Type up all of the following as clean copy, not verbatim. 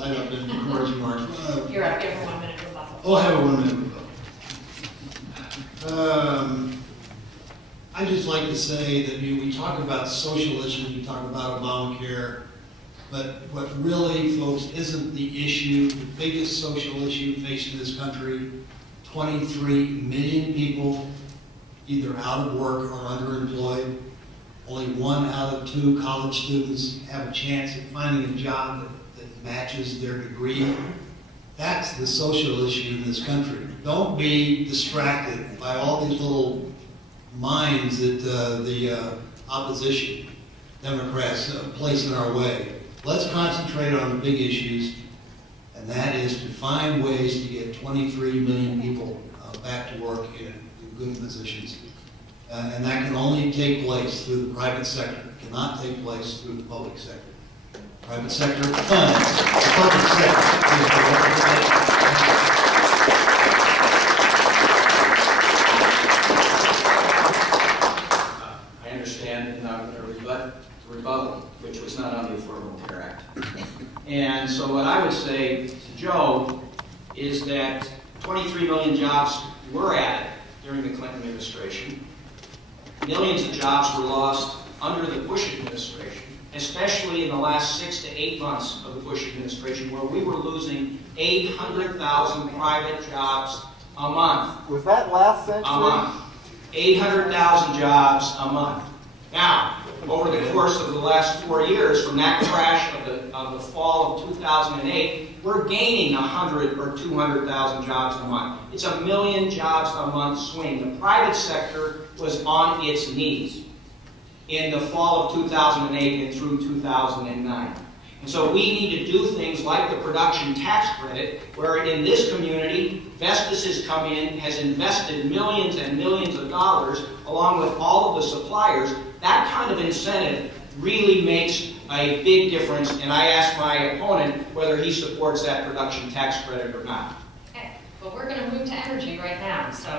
tied up in Coors remarks. You're up. Give her 1 minute rebuttal. Oh, I have a 1 minute rebuttal. I'd just like to say that we talk about social issues, we talk about Obamacare, but what really, folks, isn't the issue, the biggest social issue facing this country, 23 million people either out of work or underemployed. Only 1 out of 2 college students have a chance at finding a job that matches their degree. That's the social issue in this country. Don't be distracted by all these little minds that the opposition, Democrats, place in our way. Let's concentrate on the big issues, and that is to find ways to get 23 million people back to work in good positions. And that can only take place through the private sector. It cannot take place through the public sector. Private sector funds the public sector. I understand, and I'm going to rebuttal, which was not on the Affordable Care Act. And so what I would say to Joe is that 23 million jobs were added during the Clinton administration. Millions of jobs were lost under the Bush administration, especially in the last 6 to 8 months of the Bush administration, where we were losing 800,000 private jobs a month. Was that last century? A month. 800,000 jobs a month. Now, over the course of the last 4 years, from that crash of the fall of 2008, we're gaining 100 or 200,000 jobs a month. It's a million jobs a month swing. The private sector was on its knees in the fall of 2008 and through 2009. And so we need to do things like the production tax credit, where in this community, Vestas has come in, has invested millions and millions of dollars, along with all of the suppliers. That kind of incentive really makes a big difference, and I asked my opponent whether he supports that production tax credit or not. Okay, well, we're going to move to energy right now. So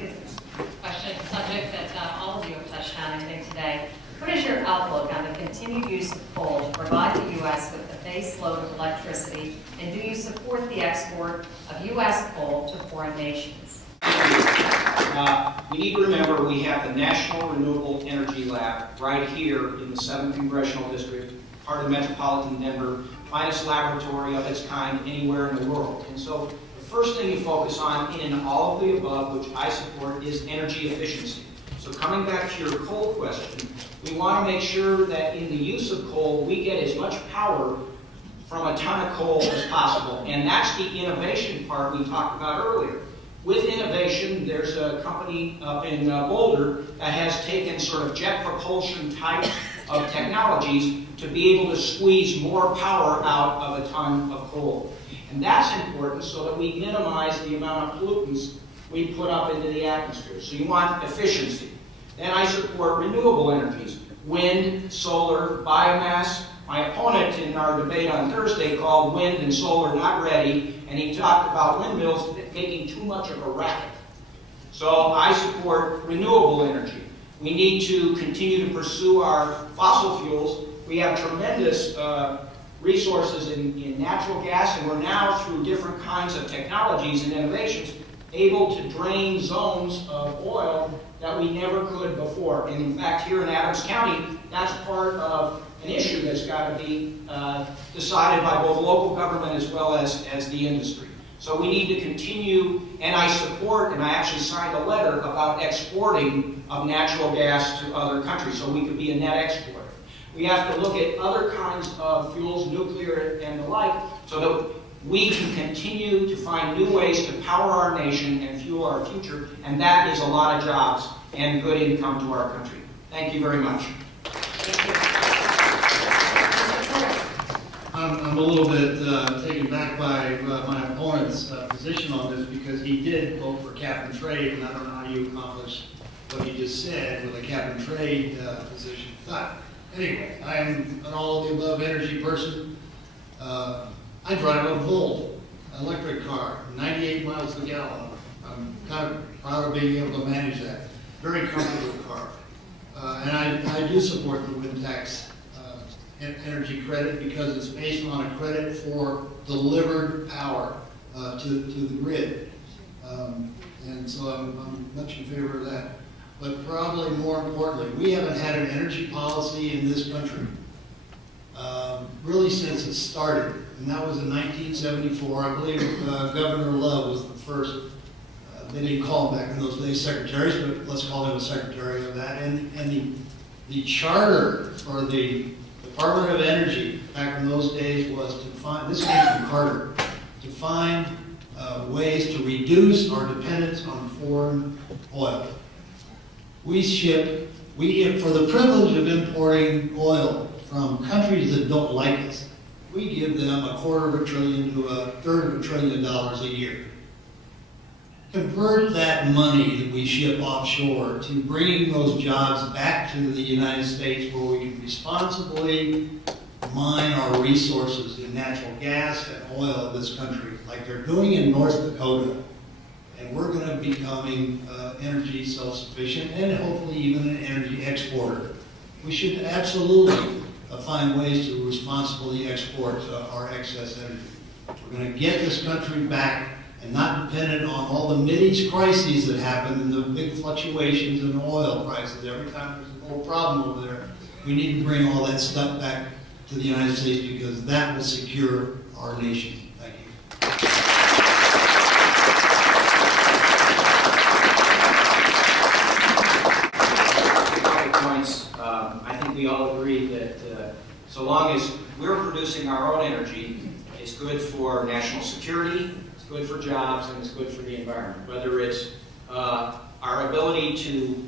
it's a question, a subject that all of you have touched on, I think, today. What is your outlook on the continued use of coal to provide the U.S. with the base load of electricity, and do you support the export of U.S. coal to foreign nations? We need to remember we have the National Renewable Energy Lab right here in the 7th Congressional District, part of metropolitan Denver, finest laboratory of its kind anywhere in the world. And so the first thing you focus on in all of the above, which I support, is energy efficiency. So coming back to your coal question, we want to make sure that in the use of coal, we get as much power from a ton of coal as possible. And that's the innovation part we talked about earlier. With innovation, there's a company up in Boulder that has taken sort of jet propulsion type of technologies to be able to squeeze more power out of a ton of coal. And that's important so that we minimize the amount of pollutants we put up into the atmosphere. So you want efficiency. Then I support renewable energies, wind, solar, biomass. My opponent in our debate on Thursday called wind and solar not ready, and he talked about windmills making too much of a racket. So I support renewable energy. We need to continue to pursue our fossil fuels. We have tremendous resources in natural gas, and we're now, through different kinds of technologies and innovations, able to drain zones of oil that we never could before. And in fact, here in Adams County, that's part of an issue that's got to be decided by both local government as well as the industry. So we need to continue, and I support, and I actually signed a letter about exporting of natural gas to other countries, so we could be a net exporter. We have to look at other kinds of fuels, nuclear and the like, so that we can continue to find new ways to power our nation and fuel our future, and that is a lot of jobs and good income to our country. Thank you very much. Thank you. I'm a little bit taken back by my opponent's position on this, because he did vote for cap and trade, and I don't know how you accomplish what he just said with a cap and trade position. But anyway, I am an all of the above energy person. I drive a Volt electric car, 98 miles a gallon. I'm kind of proud of being able to manage that. Very comfortable car. And I do support the wind tax energy credit because it's based on a credit for delivered power to the grid. And so I'm much in favor of that. But probably more importantly, we haven't had an energy policy in this country really since it started. And that was in 1974. I believe Governor Love was the first. They didn't call him back in those days secretaries, but let's call him a secretary of that. And the charter for the Department of Energy back in those days was to find, this came from Carter, to find ways to reduce our dependence on foreign oil. We for the privilege of importing oil from countries that don't like us, we give them $250 billion to $1/3 trillion a year. Convert that money that we ship offshore to bringing those jobs back to the United States where we can responsibly mine our resources in natural gas and oil in this country, like they're doing in North Dakota. And we're going to be becoming energy self-sufficient and hopefully even an energy exporter. We should absolutely find ways to responsibly export our excess energy. We're going to get this country back and not dependent on all the Mideast crises that happen and the big fluctuations in oil prices. Every time there's a little problem over there, we need to bring all that stuff back to the United States because that will secure our nation. Thank you. A couple points. I think we all agree that so long as we're producing our own energy, it's good for national security, it's good for jobs, and it's good for the environment. Whether it's our ability to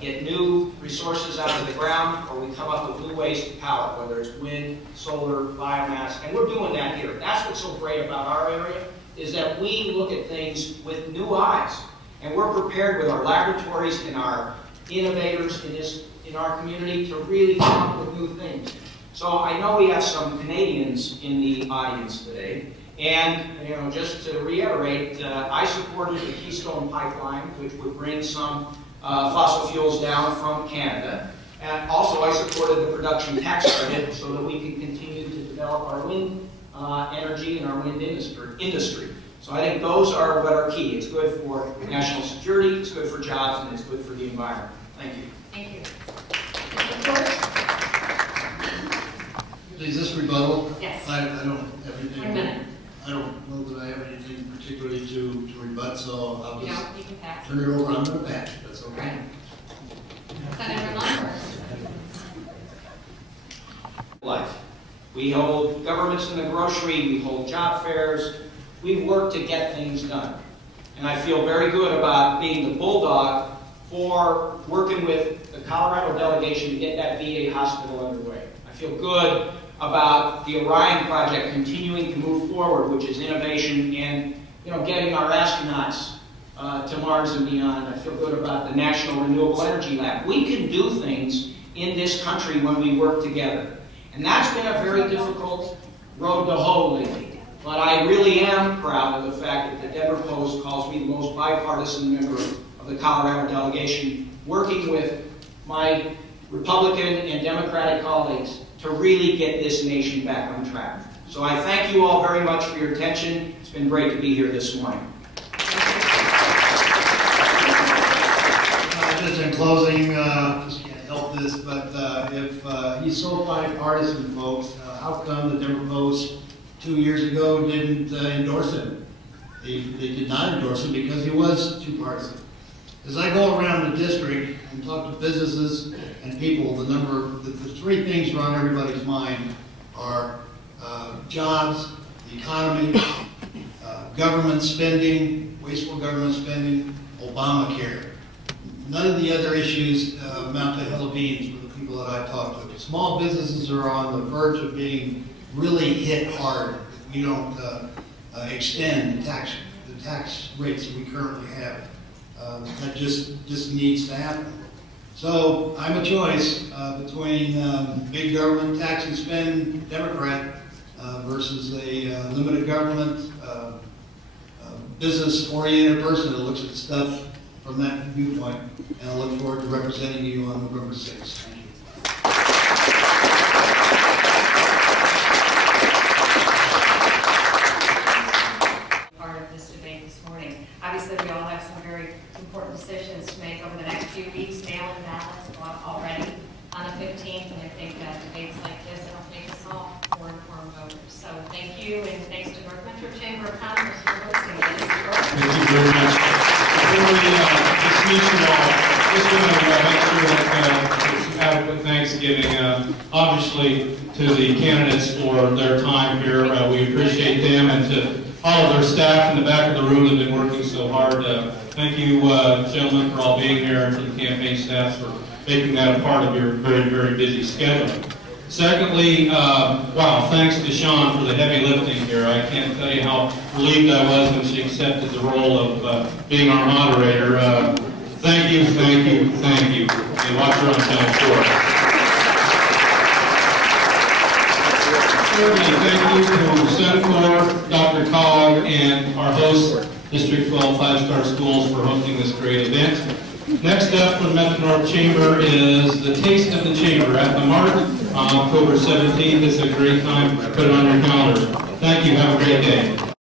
get new resources out of the ground, or we come up with new ways to power, whether it's wind, solar, biomass, and we're doing that here. That's what's so great about our area, is that we look at things with new eyes, and we're prepared with our laboratories and our innovators in our community to really come up with new things. So I know we have some Canadians in the audience today, and just to reiterate, I supported the Keystone Pipeline, which would bring some fossil fuels down from Canada. And also I supported the production tax credit so that we can continue to develop our wind energy and our wind industry. So I think those are what are key. It's good for national security, it's good for jobs, and it's good for the environment. Thank you. Thank you. Mr. Coors? Is this rebuttal? Yes. I don't have anything. 1 minute. I don't know that I have anything particularly to rebut, so I'll just You can pass. turn it over. I'm going to pass. That's okay. Right. Senator Lundberg. Life. We hold governments in the grocery, we hold job fairs, we work to get things done. And I feel very good about being the bulldog for working with the Colorado delegation to get that VA hospital underway. I feel good about the Orion project continuing to move forward, which is innovation and getting our astronauts to Mars and beyond. I feel good about the National Renewable Energy Lab. We can do things in this country when we work together. And that's been a very difficult road to hoe lately. But I really am proud of the fact that the Denver Post calls me the most bipartisan member of the Colorado delegation, working with my Republican and Democratic colleagues to really get this nation back on track. So I thank you all very much for your attention. It's been great to be here this morning. Just in closing, just can't help this, but if he's so bipartisan, folks, how come the Denver Post 2 years ago didn't endorse him? They did not endorse him because he was too partisan. As I go around the district and talk to businesses and people, the three things that are on everybody's mind are jobs, the economy, government spending, wasteful government spending, Obamacare. None of the other issues amount to hill of beans for the people that I talk to. Small businesses are on the verge of being really hit hard if we don't extend the tax rates that we currently have. That just needs to happen. So I'm a choice between big government tax and spend Democrat versus a limited government business-oriented person that looks at stuff from that viewpoint. And I look forward to representing you on November 6th. Thank you. Thank you, and thanks to North Metro Chamber of Commerce for hosting this. Thank you very much. Before we dismiss you all, just want to make sure that it's some adequate Thanksgiving, obviously, to the candidates for their time here. We appreciate them, and to all of their staff in the back of the room that have been working so hard. Thank you, gentlemen, for all being here, and to the campaign staff for making that a part of your very, very busy schedule. Secondly, wow, thanks to Sean for the heavy lifting here. I can't tell you how relieved I was when she accepted the role of being our moderator. Thank you, thank you, thank you. And watch her on Channel 4. Thirdly, thank you to Senator, Dr. Cog, and our host, District 12 5-Star Schools, for hosting this great event. Next up from Metro North Chamber is the Taste of the Chamber at the Mart on October 17th. It's a great time to put it on your calendar. Thank you. Have a great day.